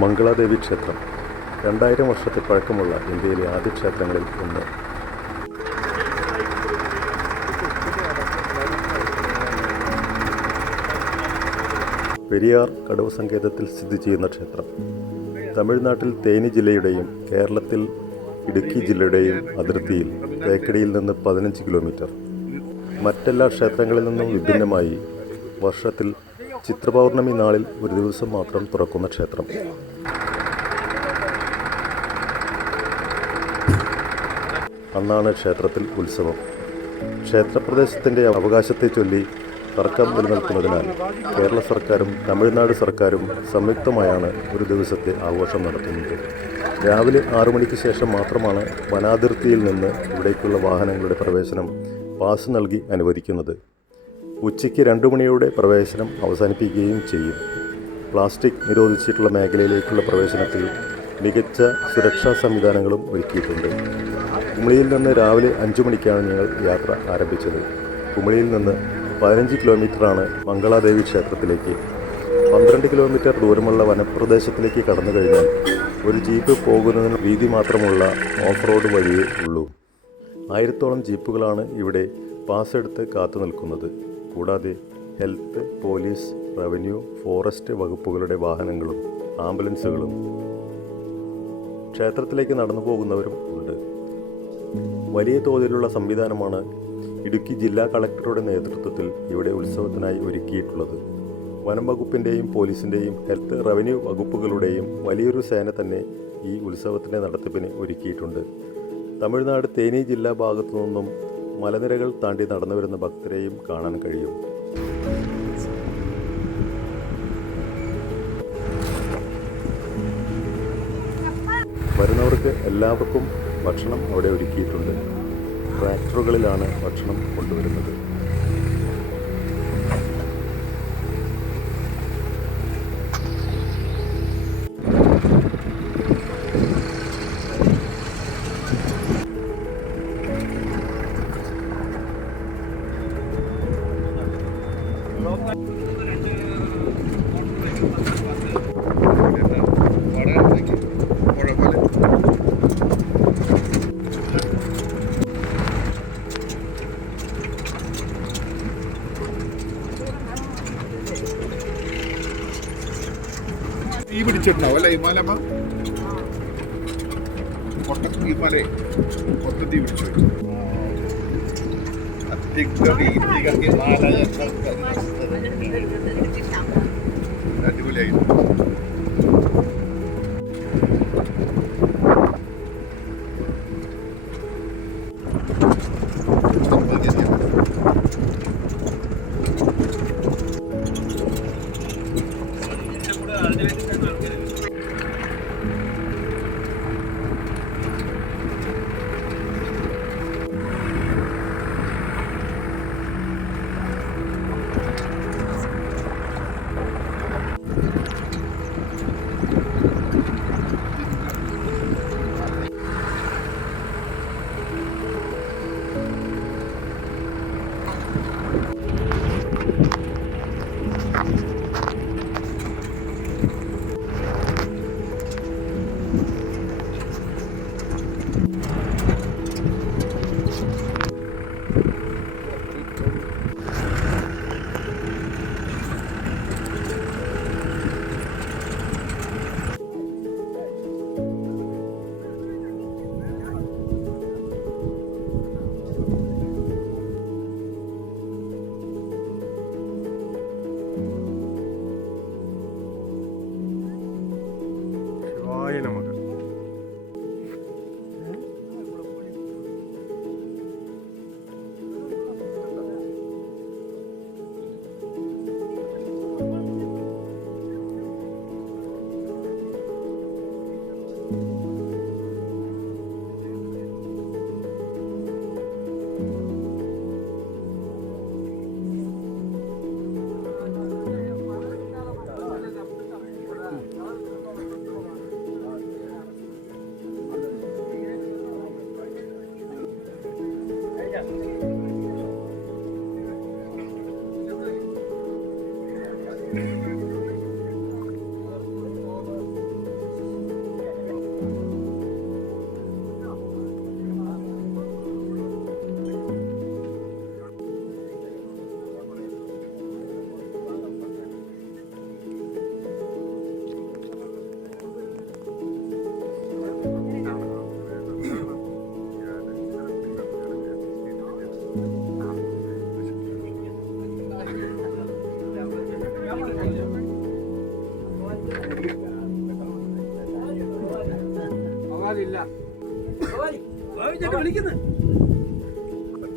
മംഗളാദേവി ക്ഷേത്രം 2000 വർഷത്തെ പഴക്കമുള്ള ഇന്ത്യയിലെ ആദ്യ ക്ഷേത്രങ്ങളിൽ ഒന്ന്. പെരിയാർ കടുവ സങ്കേതത്തിൽ സ്ഥിതി ചെയ്യുന്ന ക്ഷേത്രം തമിഴ്നാട്ടിൽ തേനി ജില്ലയുടെയും കേരളത്തിൽ ഇടുക്കി ജില്ലയുടെയും അതിർത്തിയിൽ തേക്കടിയിൽ നിന്ന് 15 കിലോമീറ്റർ. മറ്റെല്ലാ ക്ഷേത്രങ്ങളിൽ നിന്നും വിഭിന്നമായി വർഷത്തിൽ ചിത്രപൗർണമി നാളിൽ ഒരു ദിവസം മാത്രം തുറക്കുന്ന ക്ഷേത്രം. അന്നാണ് ക്ഷേത്രത്തിൽ ഉത്സവം. ക്ഷേത്രപ്രദേശത്തിൻ്റെ അവകാശത്തെ ചൊല്ലി തർക്കം നിലനിൽക്കുന്നതിനാൽ കേരള സർക്കാരും തമിഴ്നാട് സർക്കാരും സംയുക്തമായാണ് ഒരു ദിവസത്തെ ആഘോഷം നടത്തുന്നത്. രാവിലെ 6 മണിക്ക് ശേഷം മാത്രമാണ് വനാതിർത്തിയിൽ നിന്ന് ഇവിടേക്കുള്ള വാഹനങ്ങളുടെ പ്രവേശനം പാസ് നൽകി അനുവദിക്കുന്നത്. ഉച്ചയ്ക്ക് 2 മണിയോടെ പ്രവേശനം അവസാനിപ്പിക്കുകയും ചെയ്യും. പ്ലാസ്റ്റിക് നിരോധിച്ചിട്ടുള്ള മേഖലയിലേക്കുള്ള പ്രവേശനത്തിൽ മികച്ച സുരക്ഷാ സംവിധാനങ്ങളും ഒരുക്കിയിട്ടുണ്ട്. കുമളിയിൽ നിന്ന് രാവിലെ 5 മണിക്കാണ് ഞങ്ങൾ യാത്ര ആരംഭിച്ചത്. കുമളിയിൽ നിന്ന് 15 കിലോമീറ്ററാണ് മംഗളാദേവി ക്ഷേത്രത്തിലേക്ക്. 12 കിലോമീറ്റർ ദൂരമുള്ള വനപ്രദേശത്തിലേക്ക് കടന്നു കഴിഞ്ഞാൽ ഒരു ജീപ്പ് പോകുന്നതിന് വീതി മാത്രമുള്ള ഓഫ് റോഡ് വഴിയേ ഉള്ളൂ. 1000-ഓളം ജീപ്പുകളാണ് ഇവിടെ പാസ് എടുത്ത് കാത്തു നിൽക്കുന്നത്. കൂടാതെ ഹെൽത്ത്, പോലീസ്, റവന്യൂ, ഫോറസ്റ്റ് വകുപ്പുകളുടെ വാഹനങ്ങളും ആംബുലൻസുകളും. ക്ഷേത്രത്തിലേക്ക് നടന്നു പോകുന്നവരും ഉണ്ട്. വലിയ തോതിലുള്ള സംവിധാനമാണ് ഇടുക്കി ജില്ലാ കളക്ടറുടെ നേതൃത്വത്തിൽ ഇവിടെ ഉത്സവത്തിനായി ഒരുക്കിയിട്ടുള്ളത്. വനം വകുപ്പിൻ്റെയും പോലീസിൻ്റെയും ഹെൽത്ത്, റവന്യൂ വകുപ്പുകളുടെയും വലിയൊരു സേന തന്നെ ഈ ഉത്സവത്തിൻ്റെ നടത്തിപ്പിന് ഒരുക്കിയിട്ടുണ്ട്. തമിഴ്നാട് തേനി ജില്ലാ ഭാഗത്തു നിന്നും മലനിരകൾ താണ്ടി നടന്നു വരുന്ന ഭക്തരെയും കാണാൻ കഴിയും. വരുന്നവർക്ക് എല്ലാവർക്കും ഭക്ഷണം അവിടെ ഒരുക്കിയിട്ടുണ്ട്. ട്രാക്ടറുകളിലാണ് ഭക്ഷണം കൊണ്ടുവരുന്നത്. തീ പിടിച്ചിട്ടുണ്ടാവും അല്ലേ? ഹിമാലയമ്മ ഹിമാലയ മൊത്തം തീ പിടിച്ചു. അടിപൊളിയായി.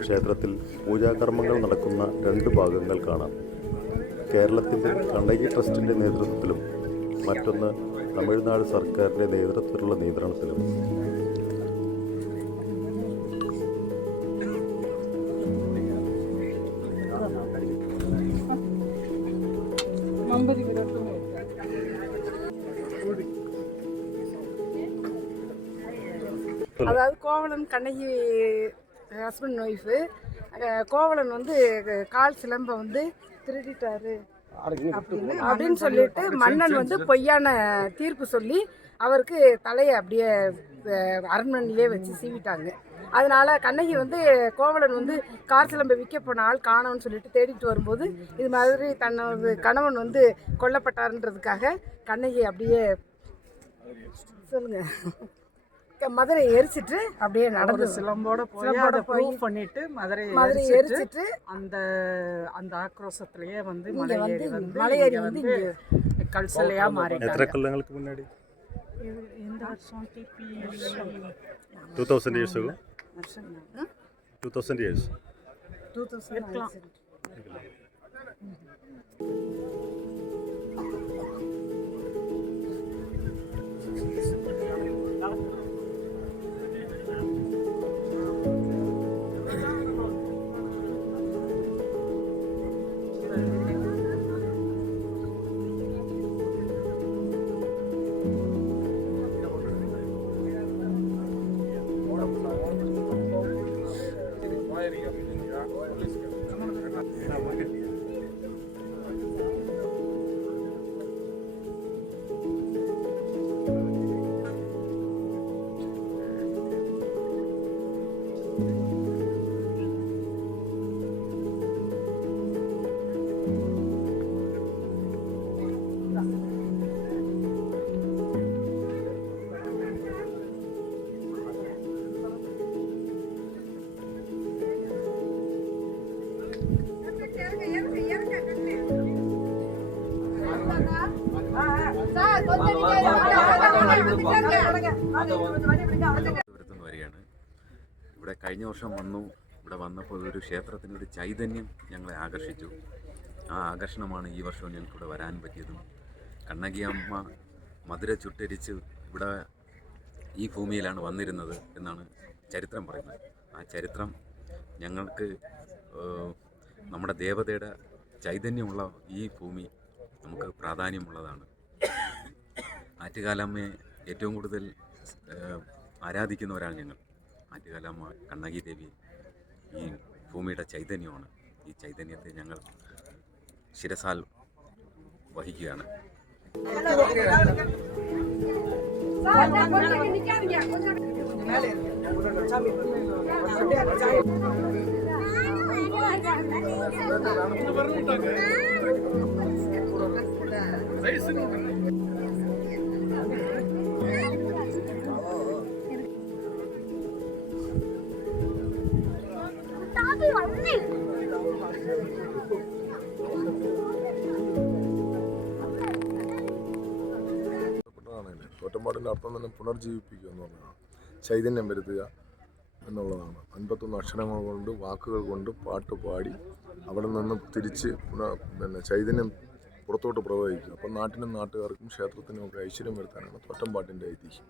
ക്ഷേത്രത്തിൽ പൂജാകർമ്മങ്ങൾ നടക്കുന്ന 2 ഭാഗങ്ങൾ കാണാം. കേരളത്തിൻ്റെ കണ്ണകി ട്രസ്റ്റിൻ്റെ നേതൃത്വത്തിലും മറ്റൊന്ന് തമിഴ്നാട് സർക്കാരിൻ്റെ നേതൃത്വത്തിലുള്ള നിയന്ത്രണത്തിലും. அதாவது கோவலன் கண்ணகி ஹஸ்பண்ட் ஒய்ஃபு கோவலன் வந்து கால் சிலம்பை வந்து திருடிட்டாரு அப்படின்னு சொல்லிட்டு மன்னன் வந்து பொய்யான தீர்ப்பு சொல்லி அவருக்கு தலையை அப்படியே அரண்மனையிலே வச்சு சீவிட்டாங்க. அதனால கண்ணகி வந்து கோவலன் வந்து கார் சிலம்பை விற்க போன ஆள் காணோன்னு சொல்லிட்டு தேடிட்டு வரும்போது இது மாதிரி தன்னோட கணவன் வந்து கொல்லப்பட்டாருன்றதுக்காக கண்ணகி அப்படியே சொல்லுங்க மதுரை எரிச்சிட்டு அப்படியே நடந்து சிலம்போட போய் பண்ணிட்டு மதுரை எரிச்சிட்டு அந்த ஆக்ரோஷத்திலேயே வந்து மலையேறி வந்து கல் சிலையா மாறிட்டாங்க. എത്ര കൊല്ലങ്ങൾക്ക് മുன்னாടി? இந்த வருஷம் டிபி 2000 years ago? 2000 years. 2000 இருக்கலாம். വരികയാണ്. ഇവിടെ കഴിഞ്ഞ വർഷം ഇവിടെ വന്നപ്പോൾ ഒരു ക്ഷേത്രത്തിനൊരു ചൈതന്യം ഞങ്ങളെ ആകർഷിച്ചു. ആ ആകർഷണമാണ് ഈ വർഷവും ഞങ്ങൾക്കിവിടെ വരാൻ പറ്റിയതും. കണ്ണകിയമ്മ മധുര ചുട്ടരിച്ച് ഇവിടെ ഈ ഭൂമിയിലാണ് വന്നിരുന്നത് എന്നാണ് ചരിത്രം പറയുന്നത്. ആ ചരിത്രം ഞങ്ങൾക്ക് നമ്മുടെ ദേവതയുടെ ചൈതന്യമുള്ള ഈ ഭൂമി നമുക്ക് പ്രാധാന്യമുള്ളതാണ്. ആറ്റുകാലമ്മയെ ഏറ്റവും കൂടുതൽ ആരാധിക്കുന്നവരാണ് ഞങ്ങൾ. ആറ്റുകാലമ്മ കണ്ണകി ദേവി ഈ ഭൂമിയുടെ ചൈതന്യമാണ്. ഈ ചൈതന്യത്തെ ഞങ്ങൾ ശിരസാൽ വഹിക്കുകയാണ്. തോറ്റമ്പാട്ടിൻ്റെ അർത്ഥം തന്നെ പുനർജീവിപ്പിക്കുക എന്ന് പറഞ്ഞതാണ്. ചൈതന്യം വരുത്തുക എന്നുള്ളതാണ്. 51 അക്ഷരങ്ങൾ കൊണ്ട് വാക്കുകൾ കൊണ്ട് പാട്ട് പാടി അവിടെ നിന്ന് തിരിച്ച് ചൈതന്യം പുറത്തോട്ട് പ്രവഹിക്കുക. അപ്പം നാട്ടിനും നാട്ടുകാർക്കും ക്ഷേത്രത്തിനും ഒക്കെ ഐശ്വര്യം വരുത്താനാണ് തോറ്റമ്പാട്ടിൻ്റെ ഐതിഹ്യം.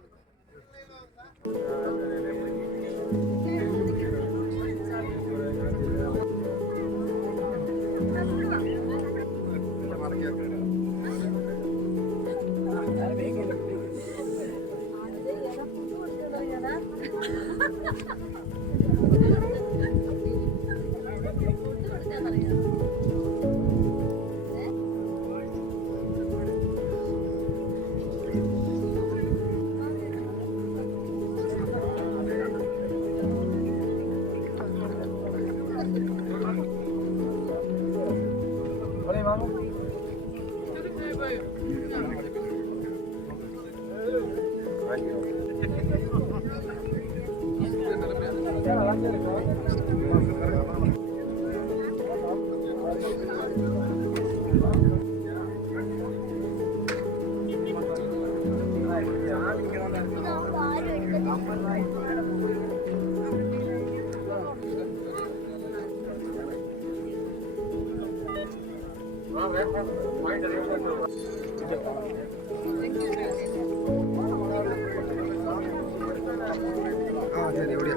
ആ ശരി എവിടെയാ